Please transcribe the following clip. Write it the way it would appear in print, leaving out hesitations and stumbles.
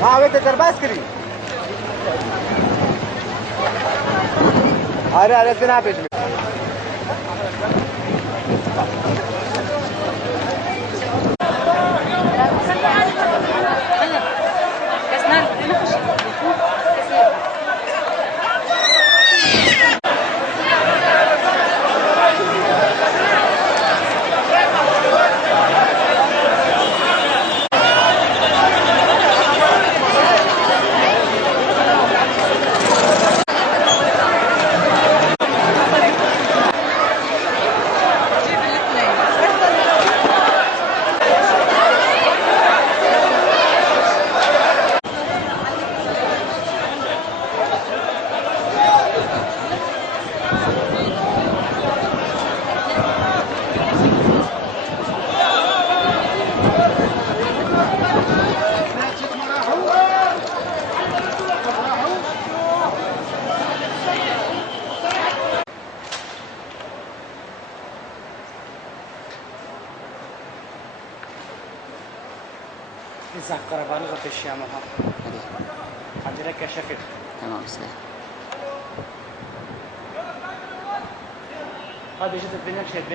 हाँ वे तरबाज करी अरे अरे इतना पेज में إذا قربان غطي الشام عندنا كشكل تمام سلام. هذا جد بنكشف